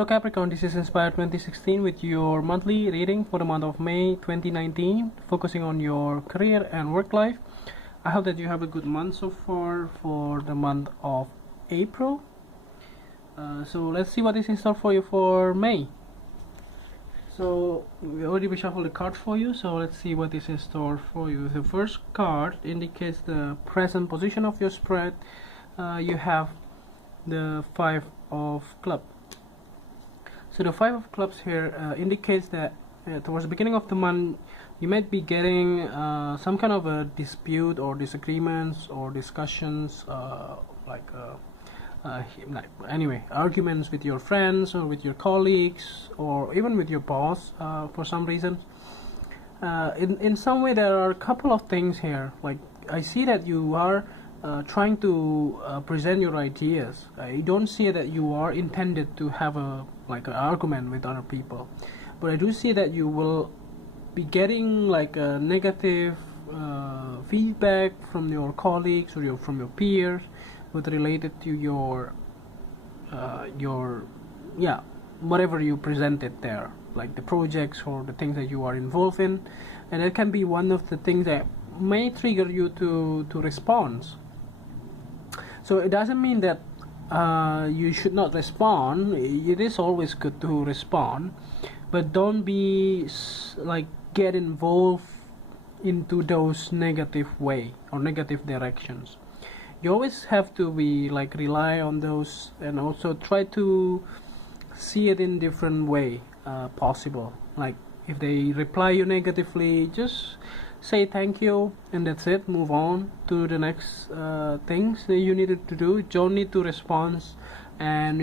Hello Capricorn, this is Inspire 2016 with your monthly reading for the month of May 2019, focusing on your career and work life. I hope that you have a good month so far for the month of April. So let's see what is in store for you for May. So we already reshuffled the cards for you, so let's see what is in store for you. The first card indicates the present position of your spread. You have the Five of Clubs. So the Five of Clubs here indicates that towards the beginning of the month you might be getting some kind of a dispute or disagreements or discussions, anyway, arguments with your friends or with your colleagues or even with your boss for some reason. In some way there are a couple of things here. Like, I see that you are trying to present your ideas. I don't see that you are intended to have an argument with other people, but I do see that you will be getting like a negative feedback from your colleagues or from your peers with related to your whatever you presented there, like the projects or the things that you are involved in, and that can be one of the things that may trigger you to respond. So it doesn't mean that you should not respond. It is always good to respond, but don't be get involved into those negative way or negative directions. You always have to be rely on those, and also try to see it in different way possible. Like, if they reply you negatively, just say thank you and that's it. Move on to the next things that you needed to do. Don't need to respond and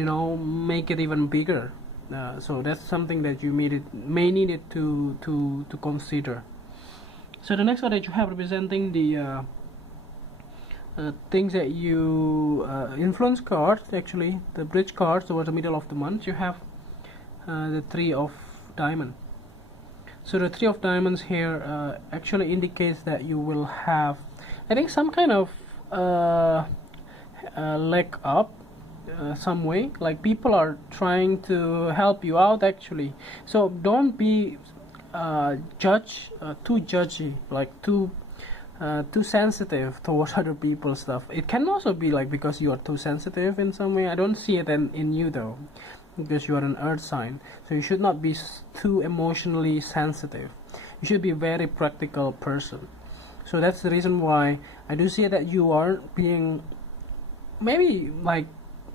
make it even bigger. So that's something that you may need it to consider. So the next one that you have representing the things that you influence cards, actually the bridge cards towards the middle of the month. You have the Three of Diamonds. So the Three of Diamonds here actually indicates that you will have, I think, some kind of leg up some way. Like, people are trying to help you out actually. So don't be too judgy, too sensitive towards other people's stuff. It can also be because you are too sensitive in some way. I don't see it in you though, because you are an earth sign, so you should not be too emotionally sensitive. You should be a very practical person. So that's the reason why I do see that you are being maybe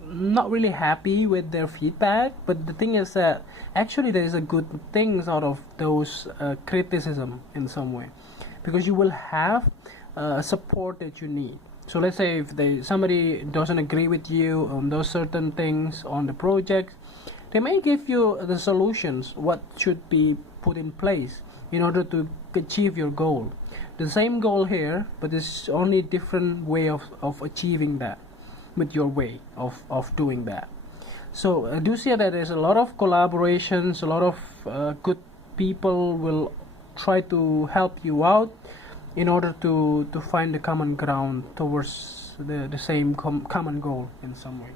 not really happy with their feedback, but the thing is that actually there is a good things out of those criticism in some way, because you will have support that you need. So let's say if somebody doesn't agree with you on those certain things on the project, they may give you the solutions, what should be put in place in order to achieve your goal. The same goal here, but it's only a different way of achieving that with your way of doing that. So I do see that there's a lot of collaborations, a lot of good people will try to help you out in order to find the common ground towards the same common goal in some way.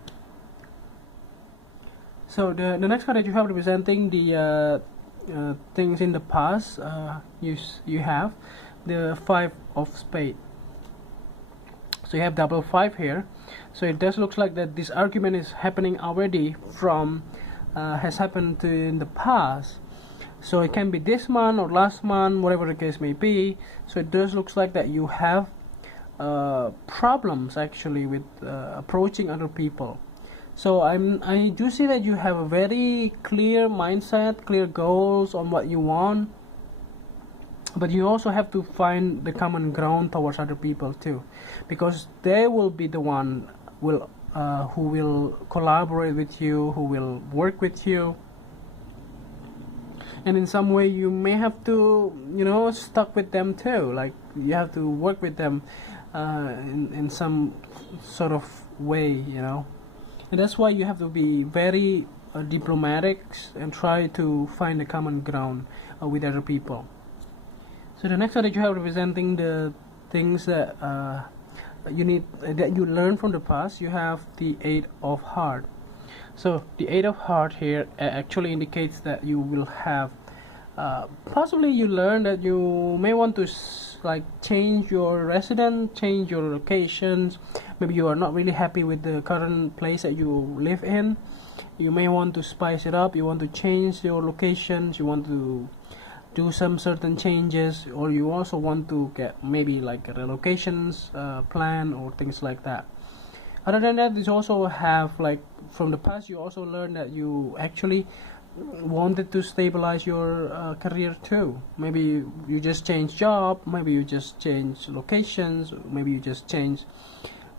So the next card that you have representing the things in the past, you have the Five of Spades. So you have double five here. So it does look like that this argument is happening already from has happened in the past. So it can be this month or last month, whatever the case may be. So it does looks like that you have problems actually with approaching other people. So I do see that you have a very clear mindset, clear goals on what you want, but you also have to find the common ground towards other people too, because they will be the one who will collaborate with you, who will work with you. And in some way you may have to stuck with them too, like you have to work with them in some sort of way, and that's why you have to be very diplomatic and try to find a common ground with other people. So the next one that you have representing the things that you learn from the past, you have the Eight of Hearts. So the Eight of Heart here actually indicates that you will have possibly you learn that you may want to like change your residence, change your locations. Maybe you are not really happy with the current place that you live in. You may want to spice it up. You want to change your locations. You want to do some certain changes, or you also want to get maybe like a relocations plan or things like that. Other than that, you also have like from the past you also learned that you actually wanted to stabilize your career too. Maybe you just change job, maybe you just change locations, maybe you just change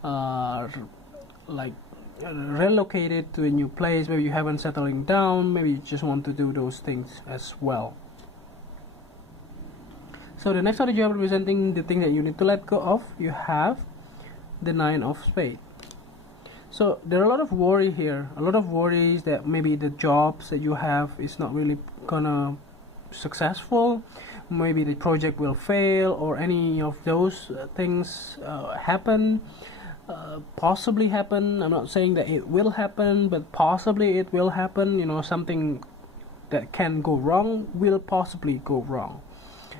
like relocated to a new place. Maybe you haven't settling down, maybe you just want to do those things as well. So the next card you are representing the thing that you need to let go of. You have the Nine of Spades. So there are a lot of worry here, a lot of worries that maybe the jobs that you have is not really gonna successful, maybe the project will fail, or any of those things happen, possibly happen. I'm not saying that it will happen, but possibly it will happen. You know, something that can go wrong will possibly go wrong.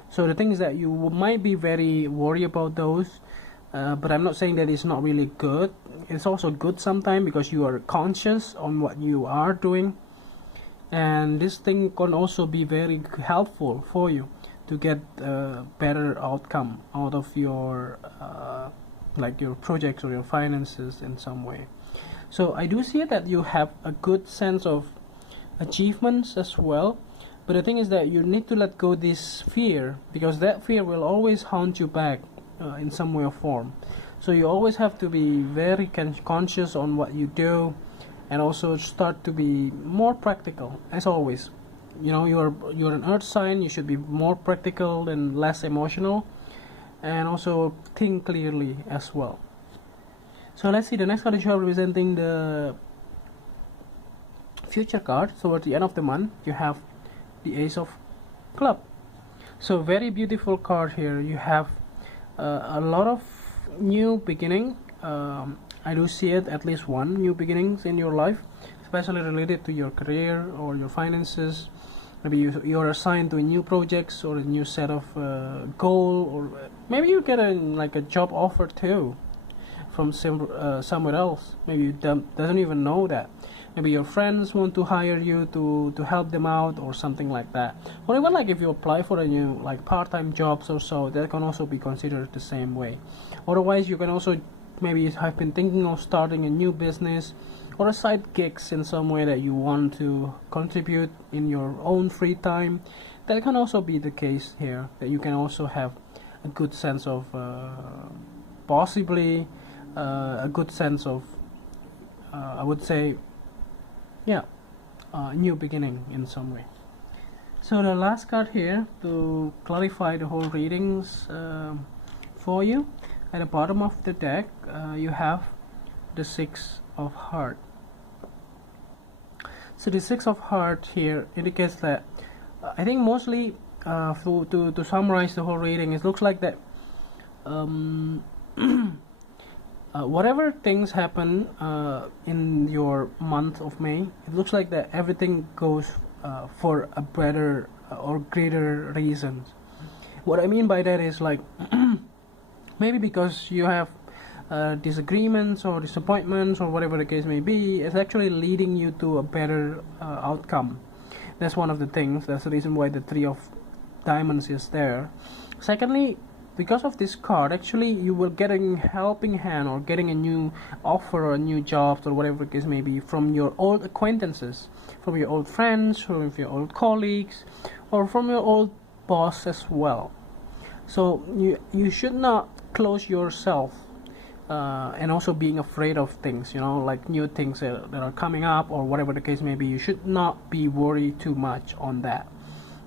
So the thing is that you might be very worried about those. But I'm not saying that it's not really good. It's also good sometimes because you are conscious on what you are doing, and this thing can also be very helpful for you to get a better outcome out of your like your projects or your finances in some way. So I do see that you have a good sense of achievements as well, but the thing is that you need to let go this fear, because that fear will always haunt you back in some way or form. So you always have to be very conscious on what you do, and also start to be more practical as always. You know, you're an earth sign, you should be more practical and less emotional, and also think clearly as well. So let's see, the next card is representing the future card. So at the end of the month you have the Ace of Club. So very beautiful card here. You have a lot of new beginning. I do see it at least one new beginnings in your life, especially related to your career or your finances. Maybe you're assigned to a new projects or a new set of goal, or maybe you get a job offer too from somewhere else. Maybe you doesn't even know that. Maybe your friends want to hire you to help them out or something like that. Or even like if you apply for a new like part-time jobs or so, that can also be considered the same way. Otherwise, you can also maybe have been thinking of starting a new business or a side gigs in some way that you want to contribute in your own free time. That can also be the case here, that you can also have a good sense of possibly a good sense of I would say, yeah, new beginning in some way. So the last card here to clarify the whole readings for you, at the bottom of the deck you have the Six of Heart. So the Six of Heart here indicates that I think mostly to summarize the whole reading, it looks like that whatever things happen in your month of May, it looks like that everything goes for a better or greater reasons. What I mean by that is like maybe because you have disagreements or disappointments or whatever the case may be, it's actually leading you to a better outcome. That's one of the things. That's the reason why the Three of Diamonds is there. Secondly, because of this card, actually you will get a helping hand or getting a new offer or a new job or whatever the case may be from your old acquaintances, from your old friends, from your old colleagues, or from your old boss as well. So you should not close yourself and also being afraid of things, you know, like new things that are coming up or whatever the case may be. You should not be worried too much on that.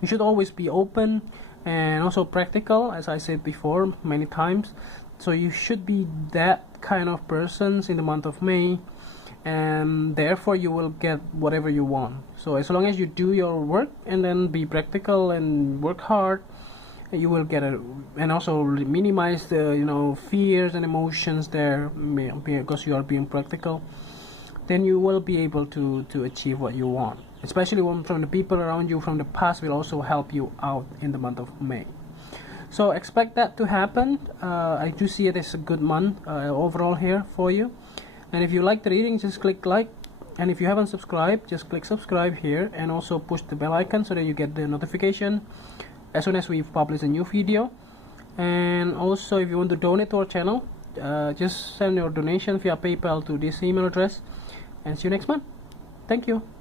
You should always be open and also practical, as I said before many times. So you should be that kind of person in the month of May, and therefore you will get whatever you want. So as long as you do your work and then be practical and work hard, you will get it. And also minimize the fears and emotions there, because you are being practical. then you will be able to achieve what you want, especially from the people around you from the past will also help you out in the month of May. So expect that to happen. I do see it as a good month overall here for you. And if you like the reading, just click like, and if you haven't subscribed, just click subscribe here, and also push the bell icon so that you get the notification as soon as we publish a new video. And also, if you want to donate to our channel, just send your donation via PayPal to this email address, and see you next month. Thank you.